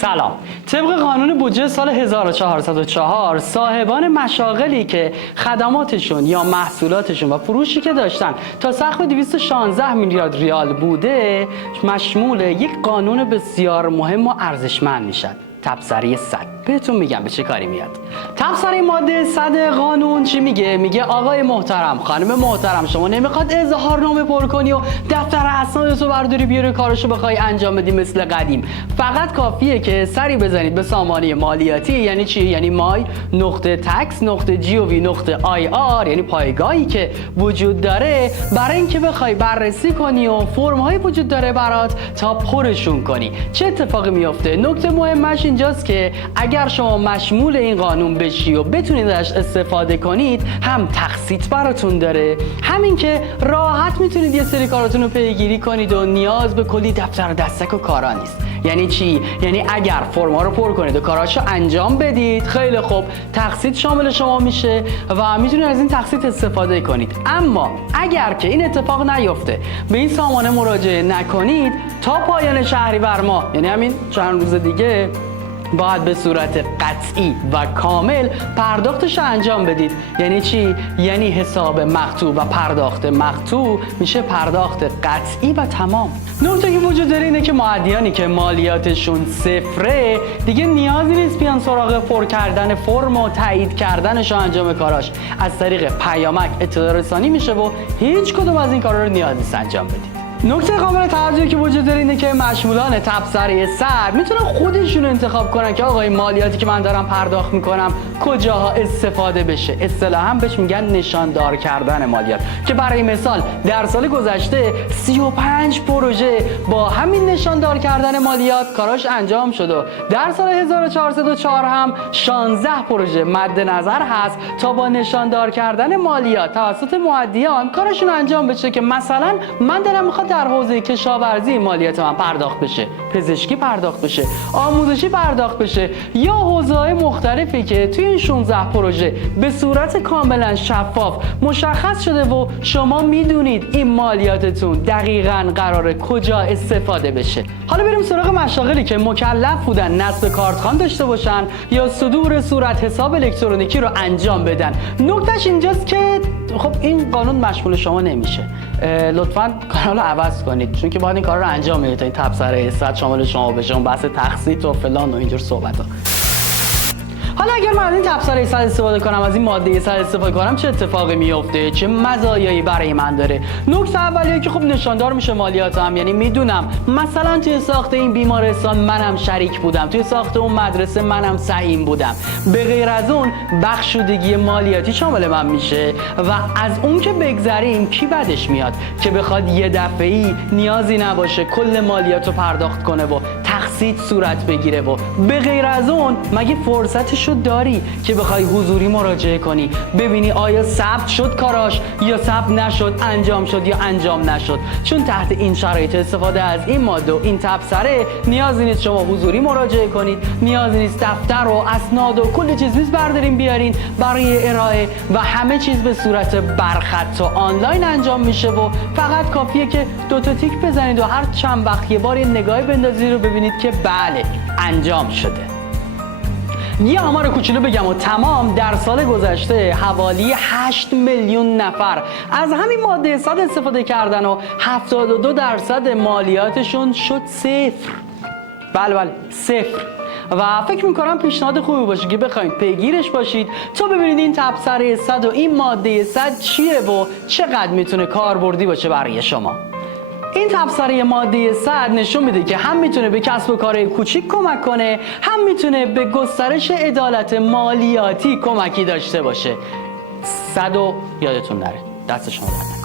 سلام. طبق قانون بودجه سال 1404 صاحبان مشاغلی که خدماتشون یا محصولاتشون و فروشی که داشتن تا سقف 216 میلیارد ریال بوده مشمول یک قانون بسیار مهم و ارزشمند میشن. تبصره 100. بهتون میگم به چه کاری میاد. تبصره ماده 100 قانون چی میگه؟ میگه آقای محترم، خانم محترم، شما نمیخواد اظهارنامه پر کنی و دفتر اسنادتو برداری بیاری کارشو بخوای انجام بدی مثل قدیم. فقط کافیه که سری بزنید به سامانه مالیاتی. یعنی چی؟ یعنی my.tax.gov.ir، یعنی پایگاهی که وجود داره برای اینکه بخوای بررسی کنی و فرم‌های وجود داره برات تا پرشون کنی. چه اتفاقی میفته؟ نکته مهمش اینجاست که اگر شما مشمول این قانون بشی و بتونید ازش استفاده کنید، هم تقسیط براتون داره، همین که راحت میتونید یه سری کاراتون رو پیگیری کنید و نیاز به کلی دفتر دستک و کارا نیست. یعنی چی؟ یعنی اگر فرما رو پر کنید و کاراشو انجام بدید، خیلی خوب، تقسیط شامل شما میشه و میتونید از این تقسیط استفاده کنید. اما اگر که این اتفاق نیفته، به این سامانه مراجعه نکنید، تا پایان شهریور ماه، یعنی همین چند روز دیگه، باید به صورت قطعی و کامل پرداختش رو انجام بدید. یعنی چی؟ یعنی حساب مقطوع و پرداخت مقطوع میشه پرداخت قطعی و تمام. نکته که وجود داره اینه که مؤدیانی که مالیاتشون صفره دیگه نیازی نیست بیان سراغ پر کردن فرم و تایید کردنش و انجام کاراش. از طریق پیامک اطلاع رسانی میشه و هیچ کدوم از این کارا رو نیاز نیست انجام بدید. نکته قابل توجهی که وجود داره اینه که مشمولان تبصره 100 میتونن خودشون انتخاب کنن که آقای مالیاتی که من دارم پرداخت میکنم کجاها استفاده بشه. اصطلاحاً بهش میگن نشاندار کردن مالیات، که برای مثال در سال گذشته 35 پروژه با همین نشاندار کردن مالیات کاراش انجام شد و در سال 1404 هم 16 پروژه مد نظر هست تا با نشاندار کردن مالیات توسط مؤدیان کارشون انجام بشه. که مثلا من دارم میخواد در حوزه کشاورزی مالیات من پرداخت بشه، پزشکی پرداخت بشه، آموزشی پرداخت بشه، یا حوزه‌های مختلفی که توی این 16 پروژه به صورت کاملا شفاف مشخص شده و شما میدونید این مالیاتتون دقیقاً قراره کجا استفاده بشه. حالا بریم سراغ مشاغلی که مکلف بودن نصب کارتخوان داشته باشن یا صدور صورت حساب الکترونیکی رو انجام بدن. نکتهش اینجاست که خب این قانون مشمول شما نمیشه. لطفاً کانال رو عوض کنید، چون که باید این کار رو انجام بدید تا این تبصره 100 شامل شما بشه، اون بحث تقسیط و فلان و اینجور صحبت ها. حالا اگر من از این تبصره 100 استفاده کنم، از این ماده 100 استفاده کنم، چه اتفاقی میفته؟ چه مزایایی برای من داره؟ نکته اولیه که خب نشاندار میشه مالیاتم. یعنی میدونم مثلا توی ساخت این بیمارستان منم شریک بودم، توی ساخت اون مدرسه منم سهیم بودم. به غیر از اون بخشودگی مالیاتی شامل من میشه. و از اون که بگذریم، کی بدش میاد که بخواد یه دفعه‌ای نیازی نباشه کل مالیاتو پرداخت کنه و تقسیط صورت بگیره؟ و به غیر از اون مگه فرصتشو داری که بخوای حضوری مراجعه کنی ببینی آیا ثبت شد کاراش یا ثبت نشد، انجام شد یا انجام نشد؟ چون تحت این شرایط استفاده از این ماده و این تبصره نیازی نیست شما حضوری مراجعه کنید، نیازی نیست دفتر و اسناد و کل چیز بردارین بیارین برای ارائه، و همه چیز به صورت برخط و آنلاین انجام میشه و فقط کافیه که دو تا تیک بزنید و هر چند وقت یه بار یه نگاهی بندازید رو ببینید که بله انجام شده. یه آمار کوچولو بگم و تمام. در سال گذشته حوالی 8 میلیون نفر از همین ماده 100 استفاده کردن و 72% مالیاتشون شد صفر. بله صفر. و فکر میکنم پیشنهاد خوبی باشه که بخواید پیگیرش باشید تا ببینید این تبصره 100 و این ماده 100 چیه و چقدر میتونه کاربردی باشه برای شما. این تبصره ماده 100 نشون میده که هم میتونه به کسب و کارهای کوچیک کمک کنه، هم میتونه به گسترش عدالت مالیاتی کمکی داشته باشه. 100 یادتون نره. دست شما درد نکنه.